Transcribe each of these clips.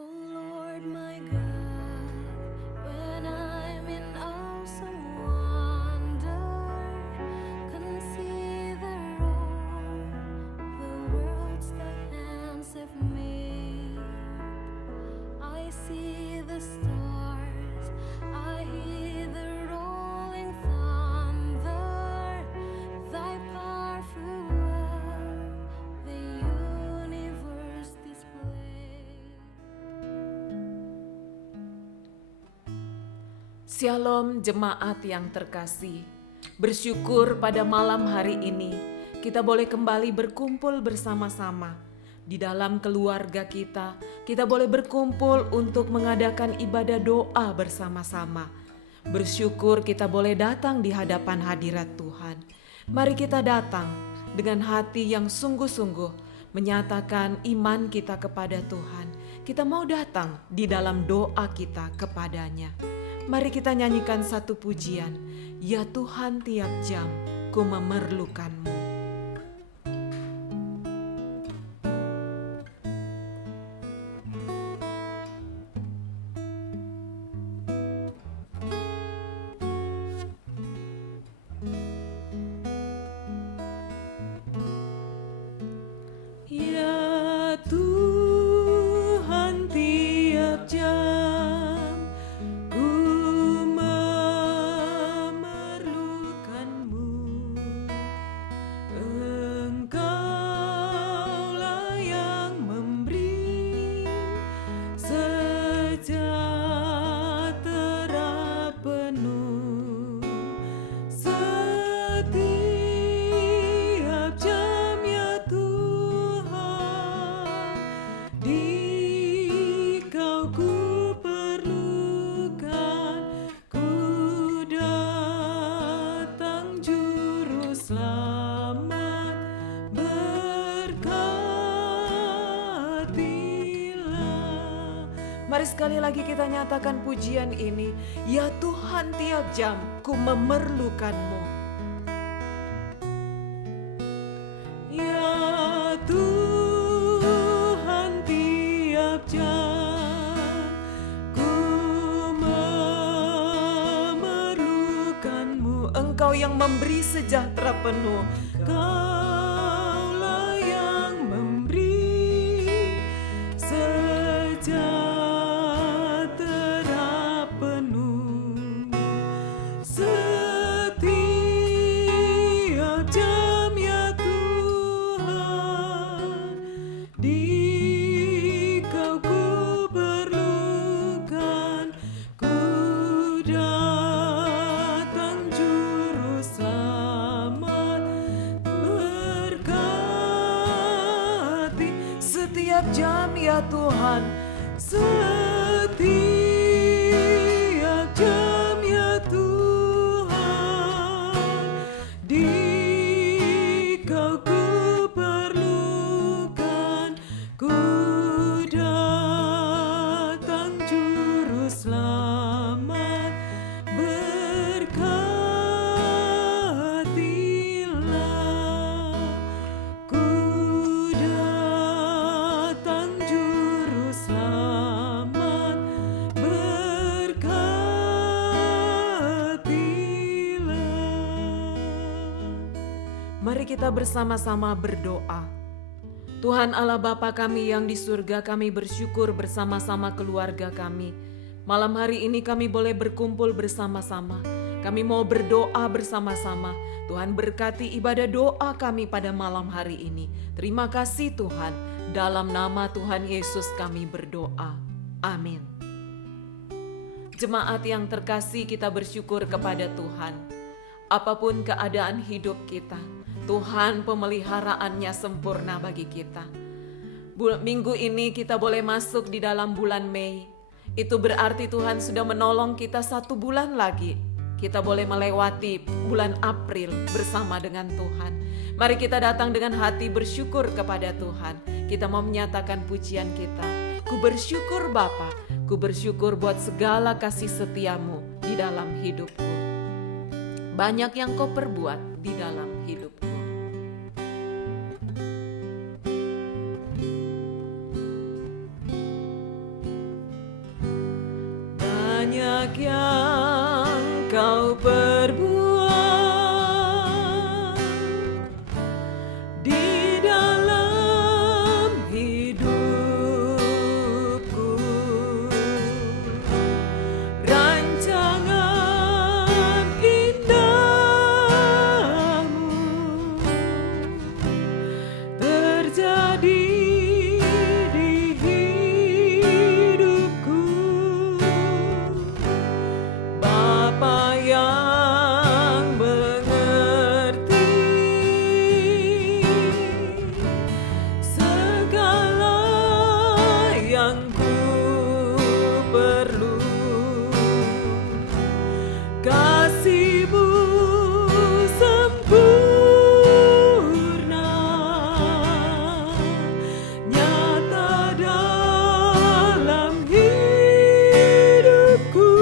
Oh Lord my God, when I'm in awesome wonder, consider all the worlds thy hands have made. I see the stars, I hear the rolling thunder, thy powerful world, the universe display. Shalom jemaat yang terkasih, bersyukur pada malam hari ini kita boleh kembali berkumpul bersama-sama. Di dalam keluarga kita boleh berkumpul untuk mengadakan ibadah doa bersama-sama. Bersyukur kita boleh datang di hadapan hadirat Tuhan. Mari kita datang dengan hati yang sungguh-sungguh menyatakan iman kita kepada Tuhan. Kita mau datang di dalam doa kita kepadanya. Mari kita nyanyikan satu pujian. Ya Tuhan, tiap jam ku memerlukanmu. Ya Tuhan, tiap jam ku memerlukanmu. Engkaulah yang memberi sejahtera penuh. Setiap jam ya Tuhan, di Kau ku perlukan, ku datang juru selamat, berkatilah. Mari sekali lagi kita nyatakan pujian ini. Ya Tuhan, tiap jam ku memerlukanmu. Ya Tuhan, tiap jam ku memerlukanmu. Engkau yang memberi sejahtera penuh. Kaulah yang memberi sejahtera penuh. Setiap jam ya Tuhan, di Kau ku perlukan, ku datang juru selamat, berkati. Setiap jam ya Tuhan, setiap jam ya Tuhan, di Kau ku perlukan, ku datang juru selamat, berkatilah. Ku datang juru selamat, berkatilah. Mari kita bersama-sama berdoa. Tuhan Allah Bapa kami yang di surga, kami bersyukur bersama-sama keluarga kami. Malam hari ini kami boleh berkumpul bersama-sama. Kami mau berdoa bersama-sama. Tuhan berkati ibadah doa kami pada malam hari ini. Terima kasih Tuhan. Dalam nama Tuhan Yesus kami berdoa. Amin. Jemaat yang terkasih, kita bersyukur kepada Tuhan. Apapun keadaan hidup kita, Tuhan pemeliharaannya sempurna bagi kita. Minggu ini kita boleh masuk di dalam bulan Mei. Itu berarti Tuhan sudah menolong kita 1 bulan lagi. Kita boleh melewati bulan April bersama dengan Tuhan. Mari kita datang dengan hati bersyukur kepada Tuhan. Kita mau menyatakan pujian kita. Ku bersyukur Bapa, ku bersyukur buat segala kasih setiamu di dalam hidupku. Banyak yang Kau perbuat di dalam hidupku. banyak yang kau perbuat di dalam hidupku. Rancangan indahmu terjadi di hidupku. Bapa yang mengerti segala yang ku perlu, kasih-Mu sempurna nyata dalam hidupku.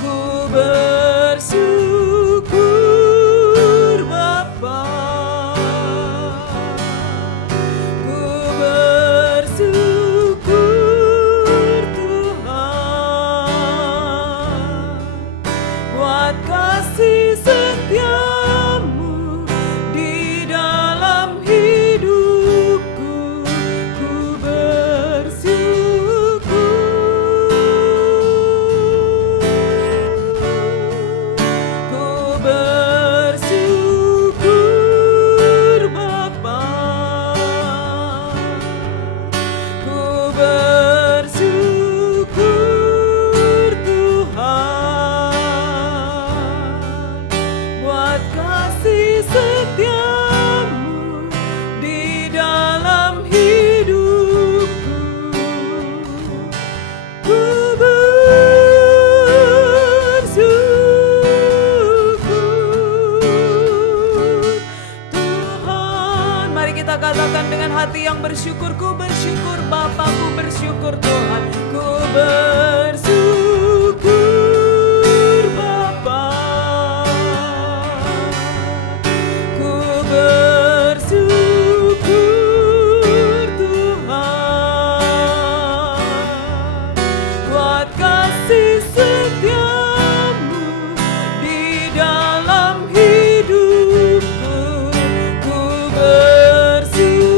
Ku bersyukur Bapa, ku bersyukur Tuhan buat kasih setia-Mu di dalam hidupku. Ku bersyukur Bapa, ku bersyukur Tuhan buat kasih setia-Mu di dalam hidupku. Ku bersyukur Tuhan. Mari kita katakan dengan hati yang bersyukur. Ku bersyukur Bapa, ku bersyukur Tuhan. Ku bersyukur Bapa, ku bersyukur Tuhan buat kasih setia-Mu di dalam hidupku. Ku bersyukur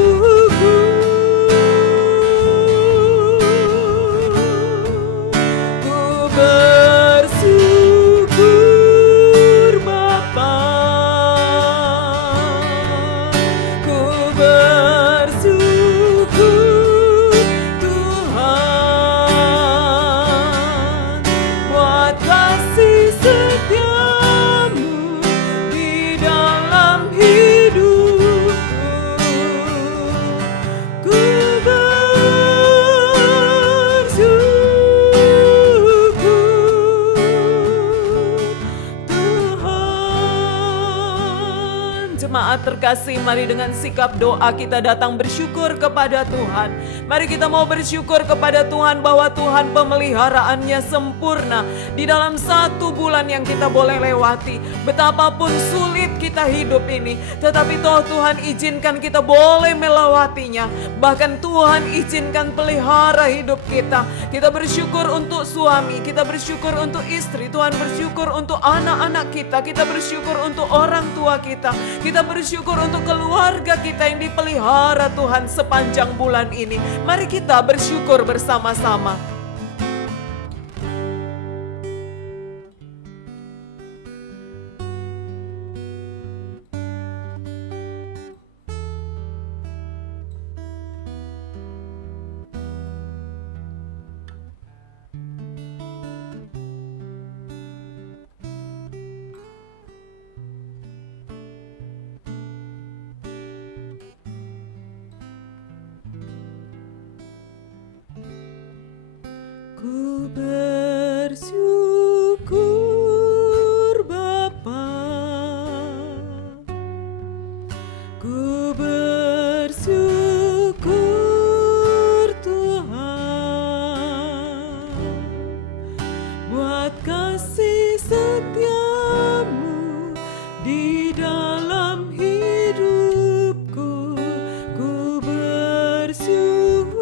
Bapa, ku bersyukur Tuhan buat kasih setia-Mu di dalam hidupku. Ku bersyukur Tuhan. Jemaat terkasih, mari dengan sikap doa kita datang bersyukur kepada Tuhan. Mari kita mau bersyukur kepada Tuhan bahwa Tuhan pemeliharaannya sempurna di dalam 1 bulan yang kita boleh lewati. Betapapun sulit kita hidup ini, tetapi toh Tuhan izinkan kita boleh melewatinya. Bahkan Tuhan izinkan pelihara hidup kita. Kita bersyukur untuk suami, kita bersyukur untuk istri, Tuhan bersyukur untuk anak-anak kita, kita bersyukur untuk orang tua kita, kita bersyukur untuk keluarga kita yang dipelihara Tuhan sepanjang bulan ini. Mari kita bersyukur bersama-sama. Ku bersyukur Bapa, ku bersyukur Tuhan buat kasih setia-Mu di dalam hidupku. Ku bersyukur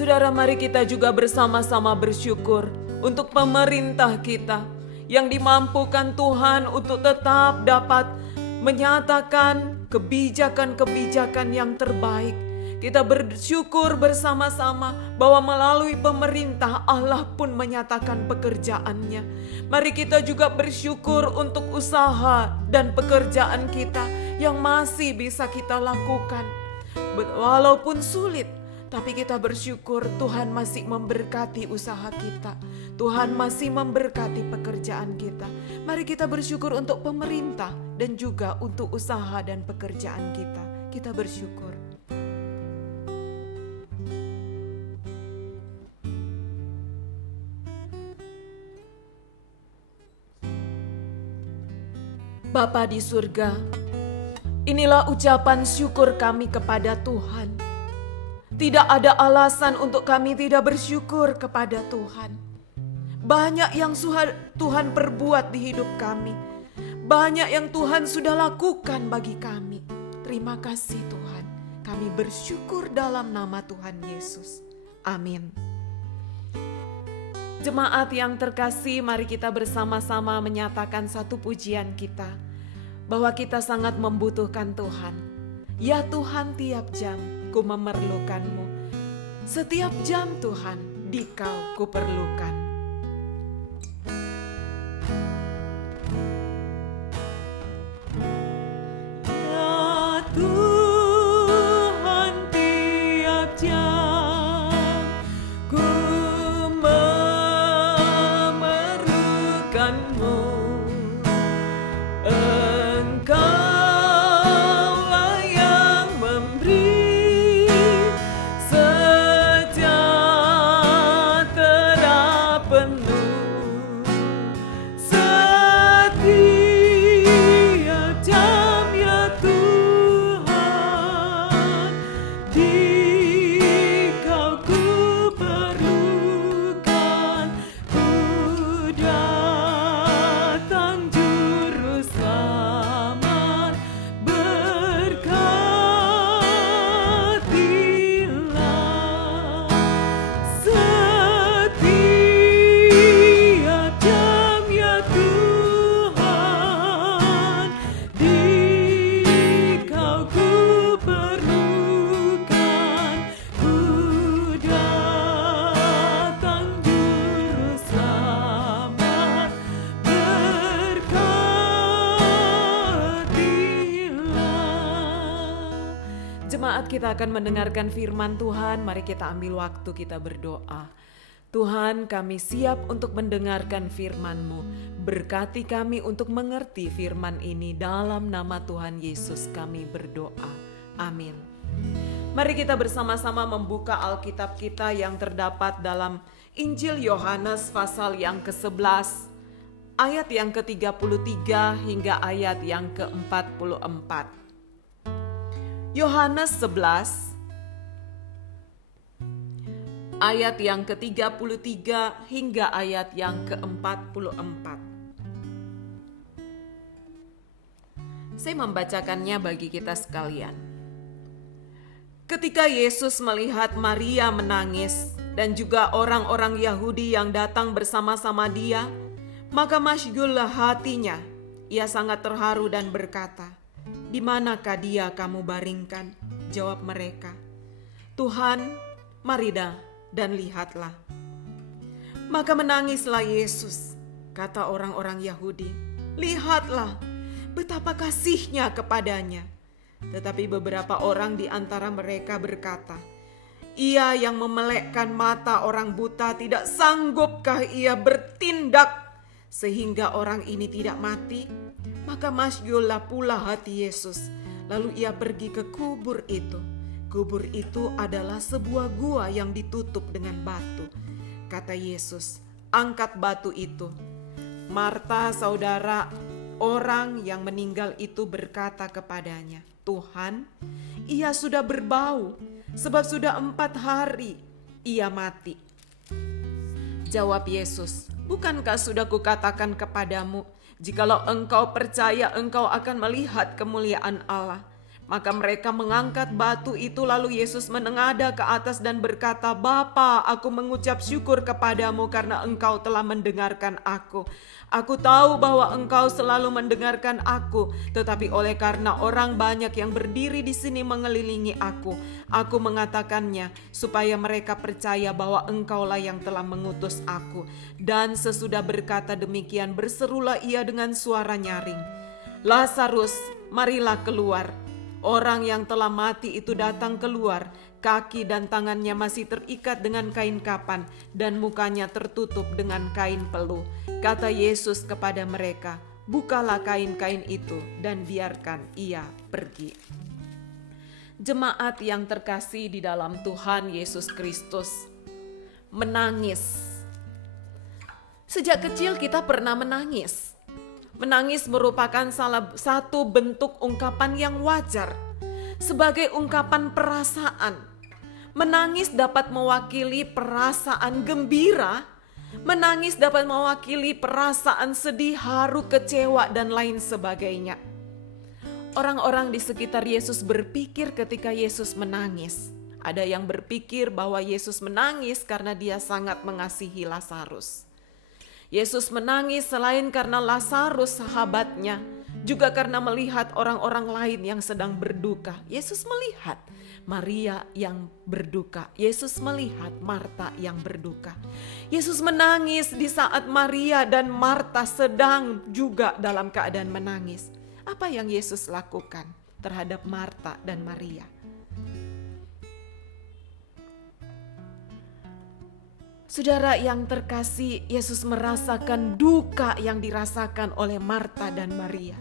Saudara, mari kita juga bersama-sama bersyukur untuk pemerintah kita yang dimampukan Tuhan untuk tetap dapat menyatakan kebijakan-kebijakan yang terbaik. Kita bersyukur bersama-sama bahwa melalui pemerintah Allah pun menyatakan pekerjaannya. Mari kita juga bersyukur untuk usaha dan pekerjaan kita yang masih bisa kita lakukan. Walaupun sulit, tapi kita bersyukur Tuhan masih memberkati usaha kita. Tuhan masih memberkati pekerjaan kita. Mari kita bersyukur untuk pemerintah dan juga untuk usaha dan pekerjaan kita. Kita bersyukur. Bapa di surga, inilah ucapan syukur kami kepada Tuhan. Tidak ada alasan untuk kami tidak bersyukur kepada Tuhan. Banyak yang Tuhan perbuat di hidup kami. Banyak yang Tuhan sudah lakukan bagi kami. Terima kasih Tuhan. Kami bersyukur dalam nama Tuhan Yesus. Amin. Jemaat yang terkasih, mari kita bersama-sama menyatakan satu pujian kita, bahwa kita sangat membutuhkan Tuhan. Ya Tuhan, tiap jam ku memerlukan-Mu. Setiap jam Tuhan, di Kau ku perlukan. Ya Tuhan, tiap jam ku memerlukan-Mu. Engkaulah yang memberi sejahtera penuh. Setiap jam ya Tuhan, di Kau ku perlukan. Ku datang juru selamat, berkatilah. Setiap jam ya Tuhan, di Kau ku perlukan. Ku datang juru selamat, berkatilah. Jemaat, kita akan mendengarkan firman Tuhan. Mari kita ambil waktu, kita berdoa. Tuhan, kami siap untuk mendengarkan firman-Mu. Berkati kami untuk mengerti firman ini. Dalam nama Tuhan Yesus kami berdoa. Amin. Mari kita bersama-sama membuka Alkitab kita yang terdapat dalam Injil Yohanes pasal yang ke-11, ayat yang ke-33 hingga ayat yang ke-44. Yohanes 11 ayat yang ke-33 hingga ayat yang ke-44. Saya membacakannya bagi kita sekalian. Ketika Yesus melihat Maria menangis dan juga orang-orang Yahudi yang datang bersama-sama dia, maka masyghullah hatinya. Ia sangat terharu dan berkata, "Di manakah dia kamu baringkan?" Jawab mereka, "Tuhan, marilah dan lihatlah." Maka menangislah Yesus. Kata orang-orang Yahudi, "Lihatlah betapa kasihnya kepadanya." Tetapi beberapa orang di antara mereka berkata, "Ia yang memelekkan mata orang buta, tidak sanggupkah ia bertindak sehingga orang ini tidak mati?" Maka masyghullah pula hati Yesus. Lalu ia pergi ke kubur itu. Kubur itu adalah sebuah gua yang ditutup dengan batu. Kata Yesus, "Angkat batu itu." Marta, saudara orang yang meninggal itu, berkata kepadanya, "Tuhan, ia sudah berbau, sebab sudah 4 hari ia mati." Jawab Yesus, "Bukankah sudah kukatakan kepadamu, jikalau engkau percaya, engkau akan melihat kemuliaan Allah?" Maka mereka mengangkat batu itu, lalu Yesus menengadah ke atas dan berkata, "Bapa, aku mengucap syukur kepadamu karena Engkau telah mendengarkan aku. Aku tahu bahwa Engkau selalu mendengarkan aku, tetapi oleh karena orang banyak yang berdiri di sini mengelilingi aku mengatakannya supaya mereka percaya bahwa Engkaulah yang telah mengutus aku." Dan sesudah berkata demikian, berserulah ia dengan suara nyaring, "Lazarus, marilah keluar." Orang yang telah mati itu datang keluar, kaki dan tangannya masih terikat dengan kain kapan dan mukanya tertutup dengan kain peluh. Kata Yesus kepada mereka, "Bukalah kain-kain itu dan biarkan ia pergi." Jemaat yang terkasih di dalam Tuhan Yesus Kristus, menangis. Sejak kecil kita pernah menangis. Menangis merupakan salah satu bentuk ungkapan yang wajar, sebagai ungkapan perasaan. Menangis dapat mewakili perasaan gembira, menangis dapat mewakili perasaan sedih, haru, kecewa, dan lain sebagainya. Orang-orang di sekitar Yesus berpikir ketika Yesus menangis. Ada yang berpikir bahwa Yesus menangis karena dia sangat mengasihi Lazarus. Yesus menangis selain karena Lazarus sahabatnya, juga karena melihat orang-orang lain yang sedang berduka. Yesus melihat Maria yang berduka. Yesus melihat Marta yang berduka. Yesus menangis di saat Maria dan Marta sedang juga dalam keadaan menangis. Apa yang Yesus lakukan terhadap Marta dan Maria? Saudara yang terkasih, Yesus merasakan duka yang dirasakan oleh Marta dan Maria.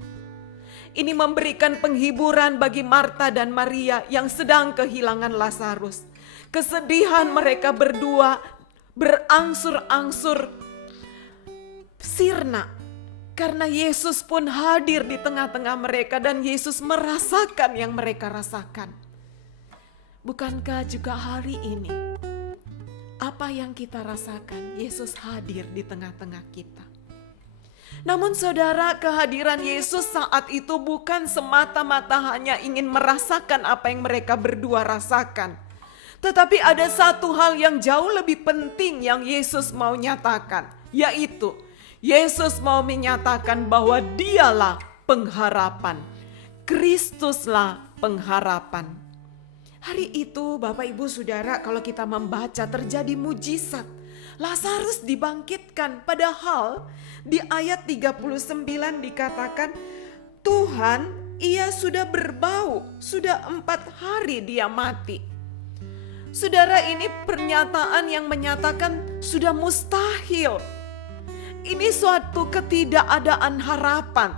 Ini memberikan penghiburan bagi Marta dan Maria yang sedang kehilangan Lazarus. Kesedihan mereka berdua berangsur-angsur sirna karena Yesus pun hadir di tengah-tengah mereka dan Yesus merasakan yang mereka rasakan. Bukankah juga hari ini apa yang kita rasakan, Yesus hadir di tengah-tengah kita. Namun saudara, kehadiran Yesus saat itu bukan semata-mata hanya ingin merasakan apa yang mereka berdua rasakan. Tetapi ada satu hal yang jauh lebih penting yang Yesus mau nyatakan, yaitu Yesus mau menyatakan bahwa Dialah pengharapan. Kristuslah pengharapan. Hari itu Bapak Ibu Saudara, kalau kita membaca terjadi mujizat. Lazarus dibangkitkan, padahal di ayat 39 dikatakan, "Tuhan, ia sudah berbau, sudah 4 hari dia mati." Saudara, ini pernyataan yang menyatakan sudah mustahil. Ini suatu ketidakadaan harapan.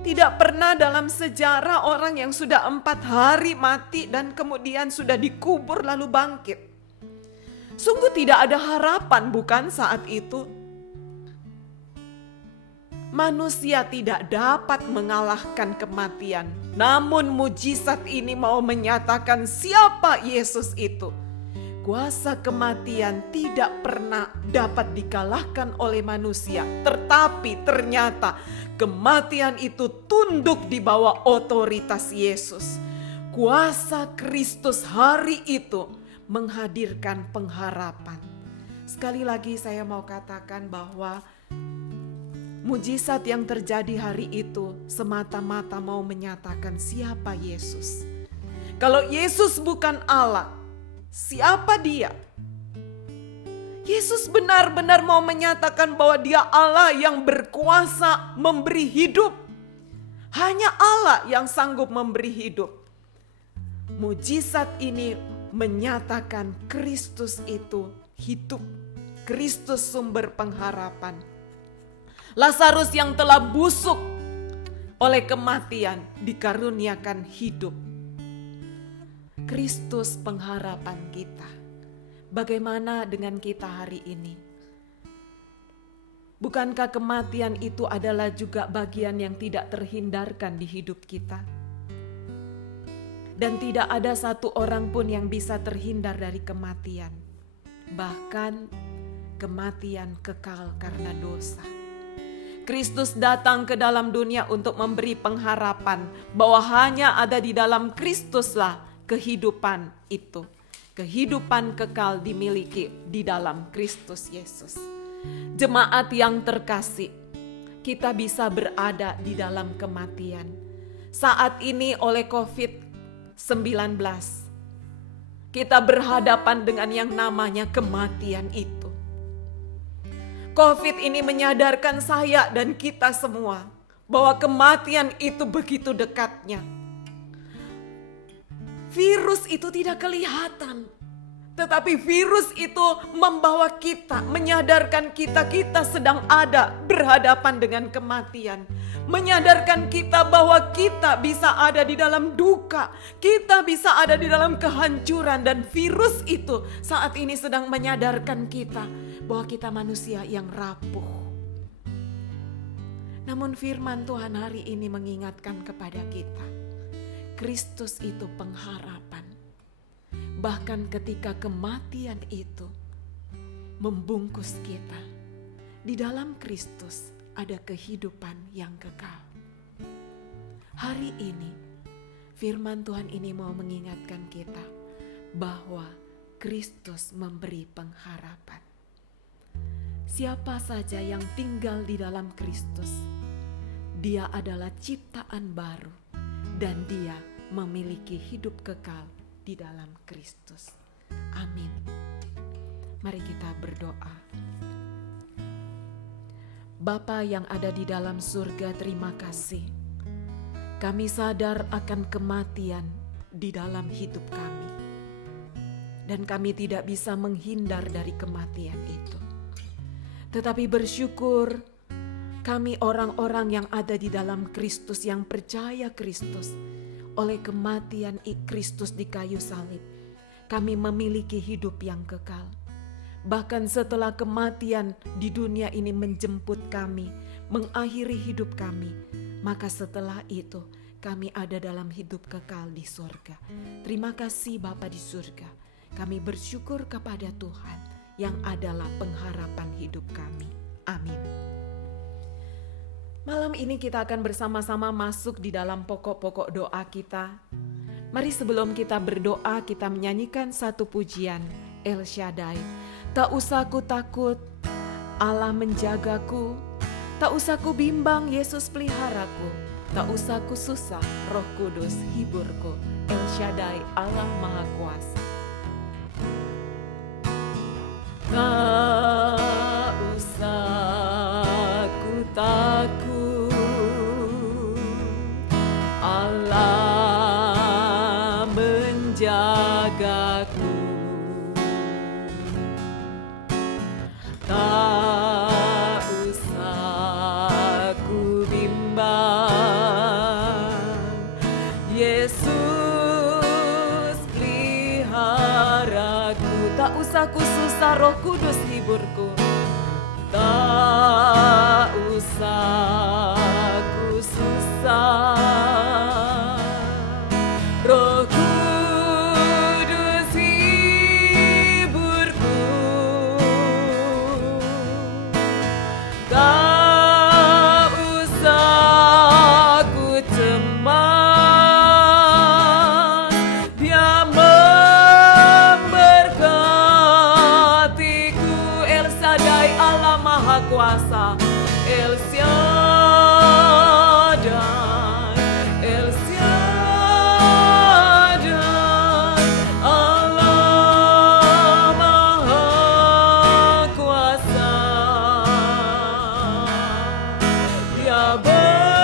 Tidak pernah dalam sejarah orang yang sudah 4 hari mati dan kemudian sudah dikubur lalu bangkit. Sungguh tidak ada harapan, bukan saat itu? Manusia tidak dapat mengalahkan kematian. Namun mujizat ini mau menyatakan siapa Yesus itu. Kuasa kematian tidak pernah dapat dikalahkan oleh manusia. Tetapi ternyata kematian itu tunduk di bawah otoritas Yesus. Kuasa Kristus hari itu menghadirkan pengharapan. Sekali lagi saya mau katakan bahwa mujizat yang terjadi hari itu semata-mata mau menyatakan siapa Yesus. Kalau Yesus bukan Allah, siapa dia? Yesus benar-benar mau menyatakan bahwa dia Allah yang berkuasa memberi hidup. Hanya Allah yang sanggup memberi hidup. Mujizat ini menyatakan Kristus itu hidup. Kristus sumber pengharapan. Lazarus yang telah busuk oleh kematian dikaruniakan hidup. Kristus pengharapan kita. Bagaimana dengan kita hari ini? Bukankah kematian itu adalah juga bagian yang tidak terhindarkan di hidup kita? Dan tidak ada satu orang pun yang bisa terhindar dari kematian. Bahkan kematian kekal karena dosa. Kristus datang ke dalam dunia untuk memberi pengharapan bahwa hanya ada di dalam Kristuslah kehidupan itu. Kehidupan kekal dimiliki di dalam Kristus Yesus. Jemaat yang terkasih, kita bisa berada di dalam kematian. Saat ini oleh COVID-19, kita berhadapan dengan yang namanya kematian itu. COVID ini menyadarkan saya dan kita semua bahwa kematian itu begitu dekatnya. Virus itu tidak kelihatan, tetapi virus itu membawa kita, menyadarkan kita sedang ada berhadapan dengan kematian. Menyadarkan kita bahwa kita bisa ada di dalam duka, kita bisa ada di dalam kehancuran, dan virus itu saat ini sedang menyadarkan kita bahwa kita manusia yang rapuh. Namun firman Tuhan hari ini mengingatkan kepada kita, Kristus itu pengharapan. Bahkan ketika kematian itu membungkus kita, di dalam Kristus ada kehidupan yang kekal. Hari ini firman Tuhan ini mau mengingatkan kita bahwa Kristus memberi pengharapan. Siapa saja yang tinggal di dalam Kristus, dia adalah ciptaan baru dan dia memiliki hidup kekal di dalam Kristus. Amin. Mari kita berdoa. Bapa yang ada di dalam surga, terima kasih. Kami sadar akan kematian di dalam hidup kami. Dan kami tidak bisa menghindar dari kematian itu. Tetapi bersyukur kami orang-orang yang ada di dalam Kristus, yang percaya Kristus, oleh kematian Kristus di kayu salib, kami memiliki hidup yang kekal. Bahkan setelah kematian di dunia ini menjemput kami, mengakhiri hidup kami, maka setelah itu kami ada dalam hidup kekal di surga. Terima kasih Bapa di surga. Kami bersyukur kepada Tuhan yang adalah pengharapan hidup kami. Amin. Malam ini kita akan bersama-sama masuk di dalam pokok-pokok doa kita. Mari sebelum kita berdoa, kita menyanyikan satu pujian, El Shaddai. Tak usah ku takut, Allah menjagaku. Tak usah ku bimbang, Yesus peliharaku. Tak usah ku susah, Roh Kudus hiburku. El Shaddai, Allah Maha Kuasa. Tak usah ku takut, Allah menjagaku. Tak usah ku bimbang, Yesus peliharaku. Tak usah ku susah, Roh Kudus hiburku. Tak usah ku susah, Roh Kudus hiburku. Tak usah ku cemas, Dia memberkatiku. El Shaddai, Allah Maha Kuasa. El Shaddai, El Shaddai, Allah Maha Kuasa. Dia besar,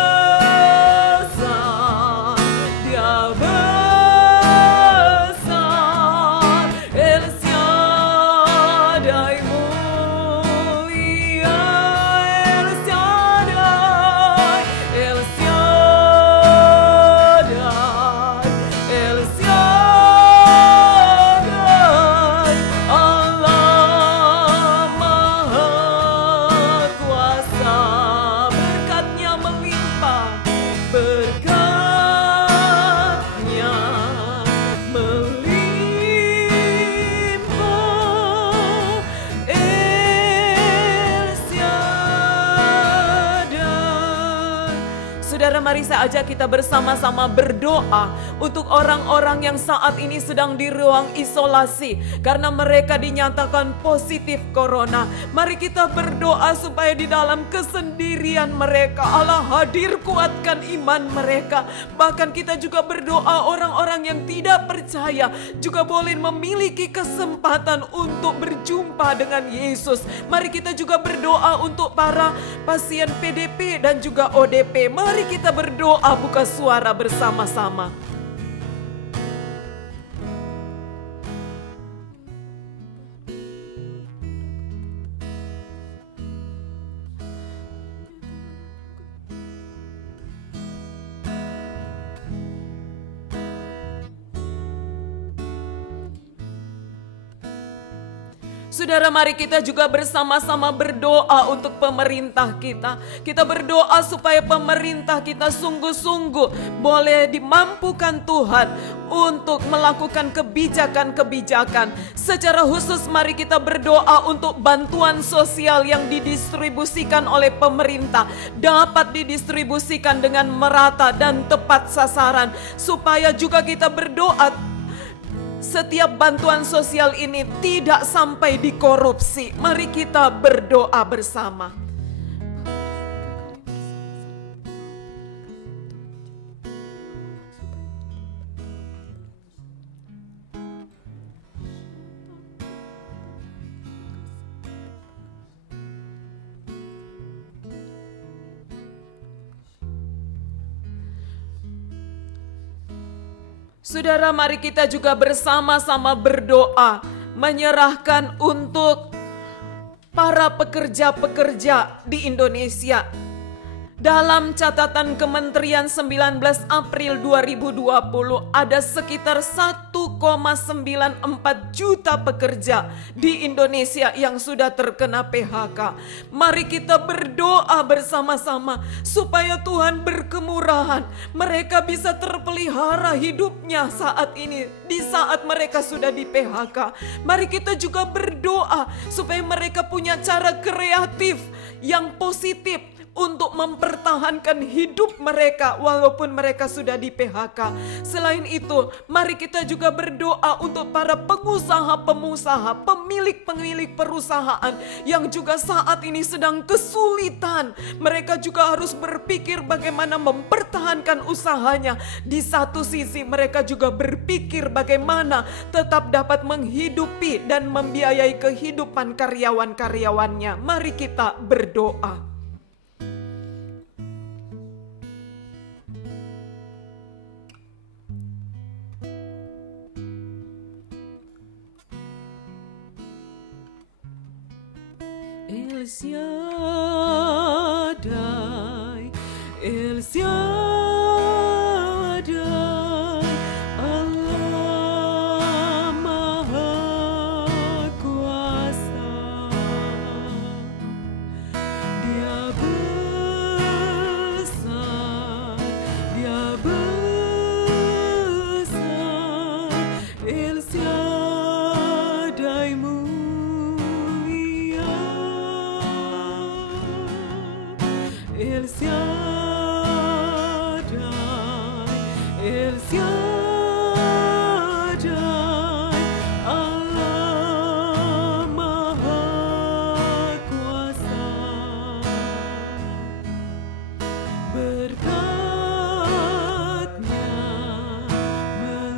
Dia besar. El Shaddai mulia, mari saya ajak kita bersama-sama berdoa untuk orang-orang yang saat ini sedang di ruang isolasi karena mereka dinyatakan positif corona. Mari kita berdoa supaya di dalam kesendirian mereka Allah hadir, kuatkan iman mereka. Bahkan kita juga berdoa orang-orang yang tidak percaya juga boleh memiliki kesempatan untuk berjumpa dengan Yesus. Mari kita juga berdoa untuk para pasien PDP dan juga ODP. Mari kita berdoa buka suara bersama-sama. Saudara, mari kita juga bersama-sama berdoa untuk pemerintah kita. Kita berdoa supaya pemerintah kita sungguh-sungguh boleh dimampukan Tuhan untuk melakukan kebijakan-kebijakan. Secara khusus mari kita berdoa untuk bantuan sosial yang didistribusikan oleh pemerintah dapat didistribusikan dengan merata dan tepat sasaran. Supaya juga kita berdoa setiap bantuan sosial ini tidak sampai dikorupsi. Mari kita berdoa bersama. Saudara, mari kita juga bersama-sama berdoa menyerahkan untuk para pekerja-pekerja di Indonesia. Dalam catatan Kementerian 19 April 2020 ada sekitar 1,94 juta pekerja di Indonesia yang sudah terkena PHK. Mari kita berdoa bersama-sama supaya Tuhan berkemurahan. Mereka bisa terpelihara hidupnya saat ini, di saat mereka sudah di PHK. Mari kita juga berdoa supaya mereka punya cara kreatif yang positif untuk mempertahankan hidup mereka walaupun mereka sudah di PHK. Selain itu, mari kita juga berdoa untuk para pengusaha-pengusaha, pemilik-pemilik perusahaan yang juga saat ini sedang kesulitan. Mereka juga harus berpikir bagaimana mempertahankan usahanya. Di satu sisi mereka juga berpikir bagaimana tetap dapat menghidupi dan membiayai kehidupan karyawan-karyawannya. Mari kita berdoa. El Shaddai, El Shaddai, Allah Maha Kuasa. Dia besar, Dia besar, El Shaddai mulia. El Shaddai, El Shaddai, Allah Maha Kuasa. Berkat-Nya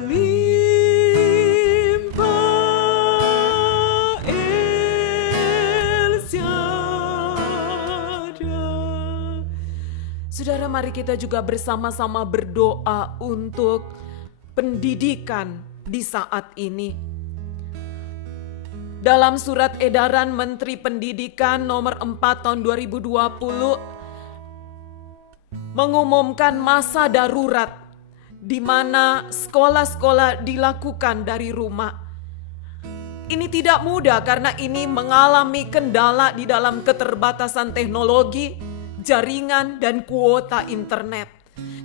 melimpah, El Shaddai. Saudara, mari kita juga bersama-sama berdoa untuk pendidikan di saat ini. Dalam surat edaran Menteri Pendidikan nomor 4 tahun 2020 mengumumkan masa darurat di mana sekolah-sekolah dilakukan dari rumah. Ini tidak mudah karena ini mengalami kendala di dalam keterbatasan teknologi, jaringan, dan kuota internet.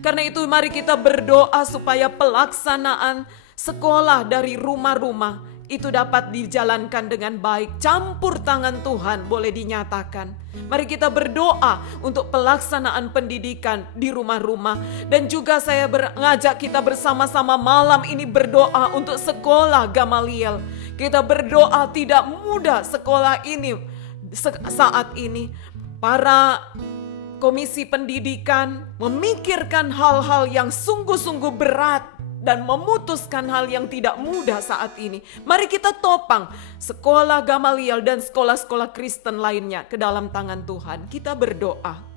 Karena itu mari kita berdoa supaya pelaksanaan sekolah dari rumah-rumah itu dapat dijalankan dengan baik. Campur tangan Tuhan boleh dinyatakan. Mari kita berdoa untuk pelaksanaan pendidikan di rumah-rumah. Dan juga saya mengajak kita bersama-sama malam ini berdoa untuk sekolah Gamaliel. Kita berdoa, tidak mudah sekolah ini saat ini. Para komisi pendidikan memikirkan hal-hal yang sungguh-sungguh berat dan memutuskan hal yang tidak mudah saat ini. Mari kita topang sekolah Gamaliel dan sekolah-sekolah Kristen lainnya ke dalam tangan Tuhan. Kita berdoa.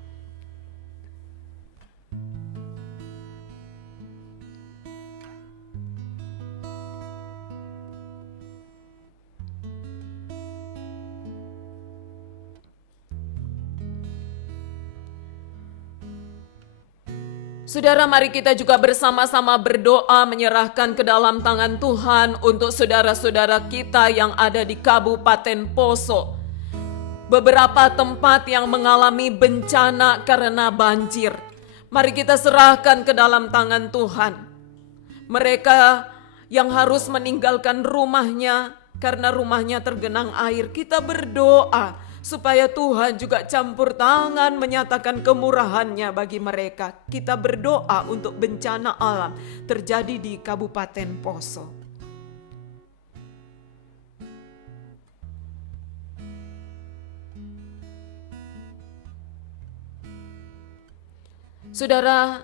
Saudara, mari kita juga bersama-sama berdoa menyerahkan ke dalam tangan Tuhan untuk saudara-saudara kita yang ada di Kabupaten Poso. Beberapa tempat yang mengalami bencana karena banjir. Mari kita serahkan ke dalam tangan Tuhan. Mereka yang harus meninggalkan rumahnya karena rumahnya tergenang air, kita berdoa supaya Tuhan juga campur tangan menyatakan kemurahan-Nya bagi mereka. Kita berdoa untuk bencana alam terjadi di Kabupaten Poso. Saudara,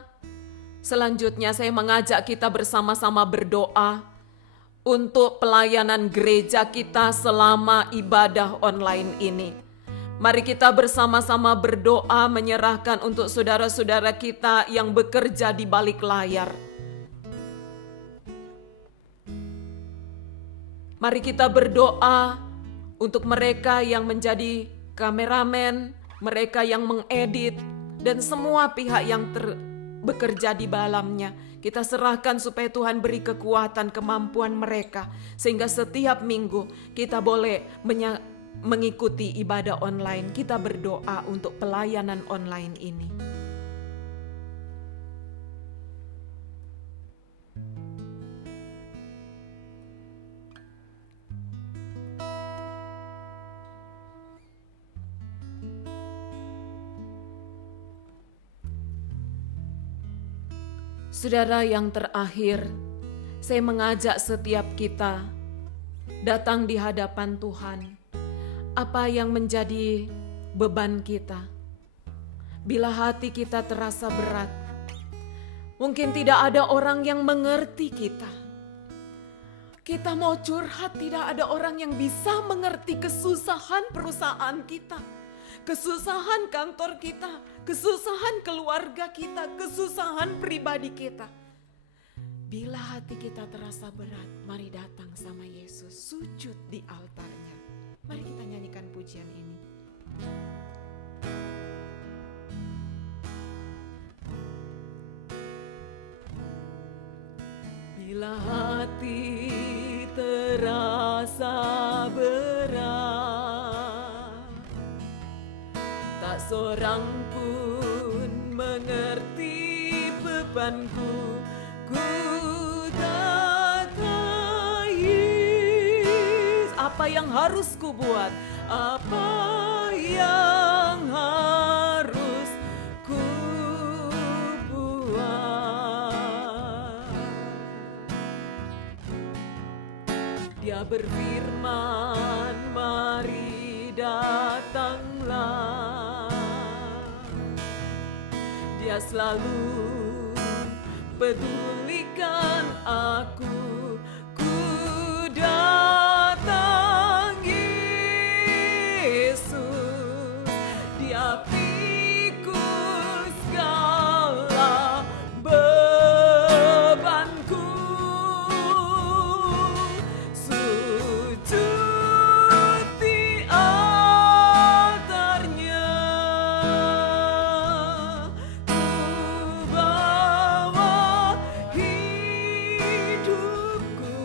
selanjutnya saya mengajak kita bersama-sama berdoa untuk pelayanan gereja kita selama ibadah online ini. Mari kita bersama-sama berdoa menyerahkan untuk saudara-saudara kita yang bekerja di balik layar. Mari kita berdoa untuk mereka yang menjadi kameramen, mereka yang mengedit, dan semua pihak yang bekerja di dalamnya. Kita serahkan supaya Tuhan beri kekuatan, kemampuan mereka, sehingga setiap minggu kita boleh mengikuti ibadah online. Kita berdoa untuk pelayanan online ini. Saudara, yang terakhir, saya mengajak setiap kita datang di hadapan Tuhan. Apa yang menjadi beban kita? Bila hati kita terasa berat, mungkin tidak ada orang yang mengerti kita. Kita mau curhat, tidak ada orang yang bisa mengerti kesusahan perusahaan kita, kesusahan kantor kita, kesusahan keluarga kita, kesusahan pribadi kita. Bila hati kita terasa berat, mari datang sama Yesus, sujud di altarnya. Mari kita nyanyikan pujian ini. Bila hati terasa berat, tak seorang pun mengerti bebanku, ku datang Yesus. Apa yang harus ku buat? Apa yang harus ku buat? Dia berfirman, mari datanglah. Dia selalu pedulikan aku, ku datang Yesus. Dia pikul segala bebanku, sujud di altarnya. Ku bawa hidupku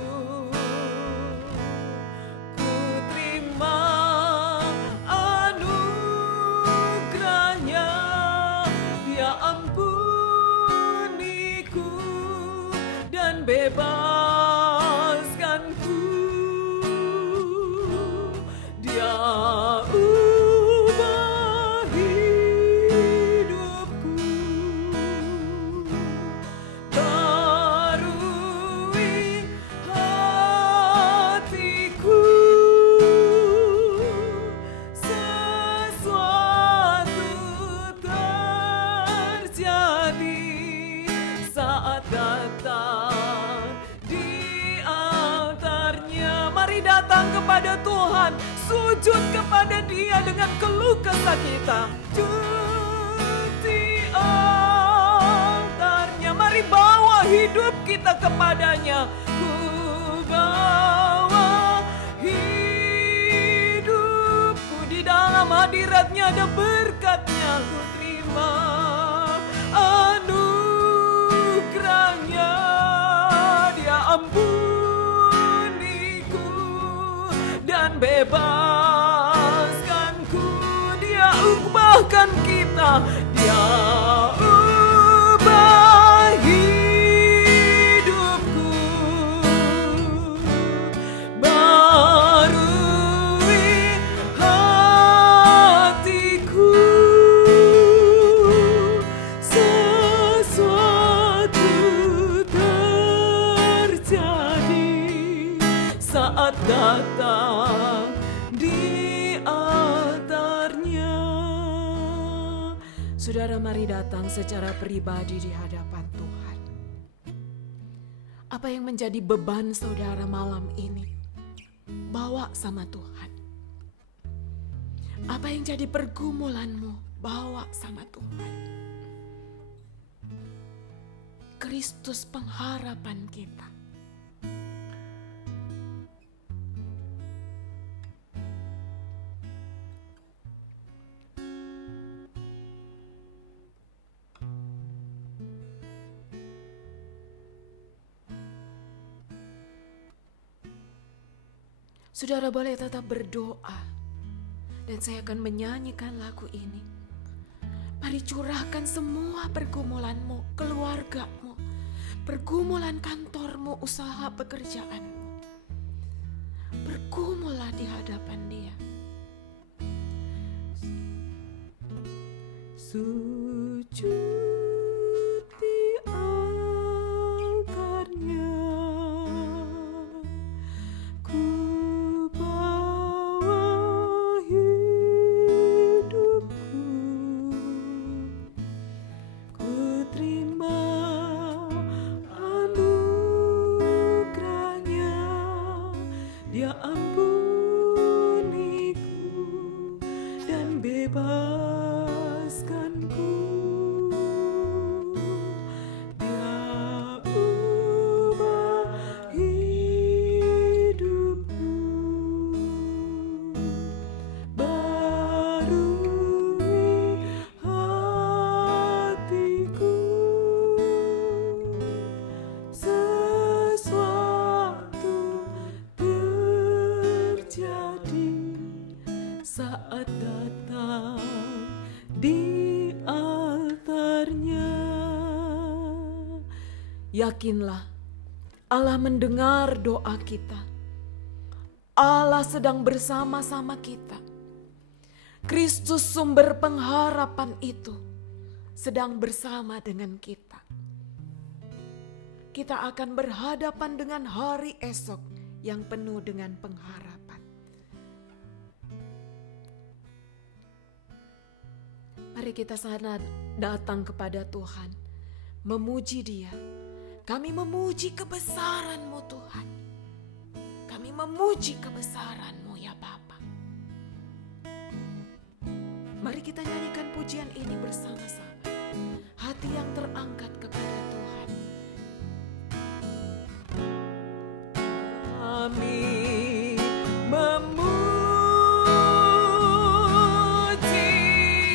sujud kepada Dia dengan keluh kesah kita. Di altarnya, mari bawa hidup kita kepadanya. Ku bawa hidupku, di dalam hadiratnya ada berkatnya. Ku terima anugerahnya, Dia ampuniku dan bebaskanku. Dia ubahkan kita, Dia ubah hidupku, barui hatiku. Sesuatu terjadi saat datang di altarnya. Saudara, mari datang secara pribadi di hadapan Tuhan. Apa yang menjadi beban saudara malam ini, bawa sama Tuhan. Apa yang jadi pergumulanmu, bawa sama Tuhan. Kristus pengharapan kita. Saudara boleh tetap berdoa, dan saya akan menyanyikan lagu ini. Mari curahkan semua pergumulanmu, keluargamu, pergumulan kantormu, usaha pekerjaanmu. Bergumulah di hadapan Dia. Sujud di altarnya, ku bawa hidupku, ku terima anugerahnya. Dia ampuniku dan bebaskanku. Dia ubah hidupku, barui hatiku. Sesuatu terjadi saat datang di altarnya. Yakinlah, Allah mendengar doa kita. Allah sedang bersama-sama kita. Kristus sumber pengharapan itu sedang bersama dengan kita. Kita akan berhadapan dengan hari esok yang penuh dengan pengharapan. Mari kita sana datang kepada Tuhan, memuji Dia. Kami memuji kebesaran-Mu Tuhan. Kami memuji kebesaran-Mu ya Bapa. Mari kita nyanyikan pujian ini bersama-sama. Hati yang terangkat kepada Tuhan. Kami memuji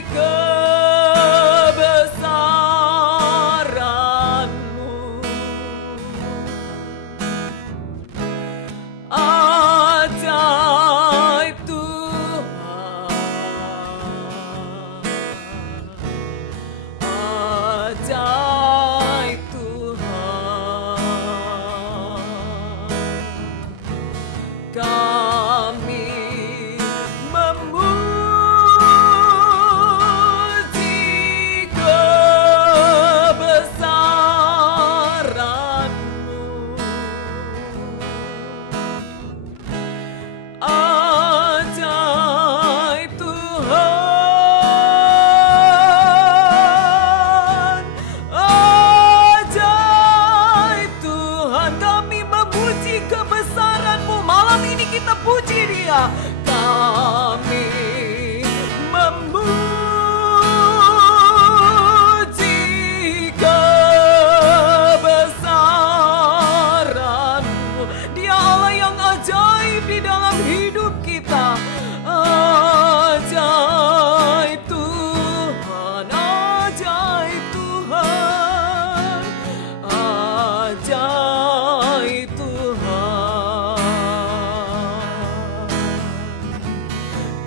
kebesaran-Mu. Ajaib Tuhan, ajaib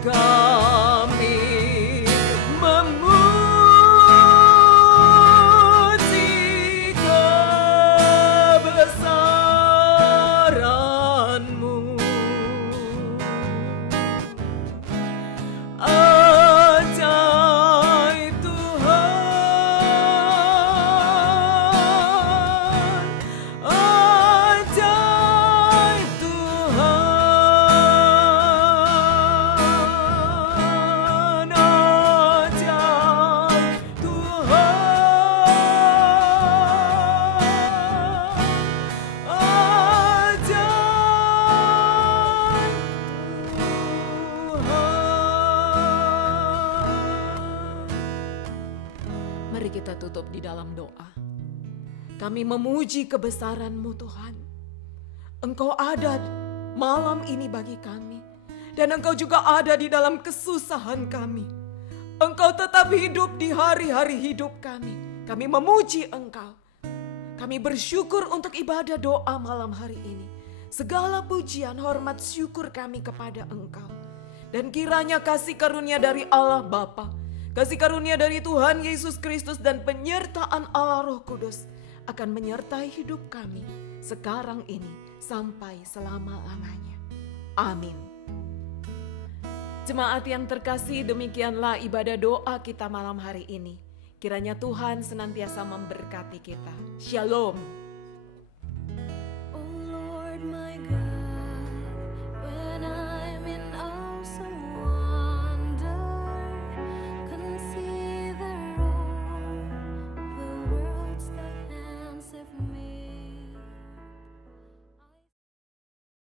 kami memuji kebesaran-Mu. Ajaib Tuhan, ajaib Tuhan, ajaib Tuhan. Mari kita tutup di dalam doa. Kami memuji kebesaran-Mu Tuhan. Engkau ada malam ini bagi kami. Dan Engkau juga ada di dalam kesusahan kami. Engkau tetap hidup di hari-hari hidup kami. Kami memuji Engkau. Kami bersyukur untuk ibadah doa malam hari ini. Segala pujian, hormat, syukur kami kepada Engkau. Dan kiranya kasih karunia dari Allah Bapa, kasih karunia dari Tuhan Yesus Kristus dan penyertaan Allah Roh Kudus akan menyertai hidup kami sekarang ini sampai selama-lamanya. Amin. Jemaat yang terkasih, demikianlah ibadah doa kita malam hari ini. Kiranya Tuhan senantiasa memberkati kita. Shalom.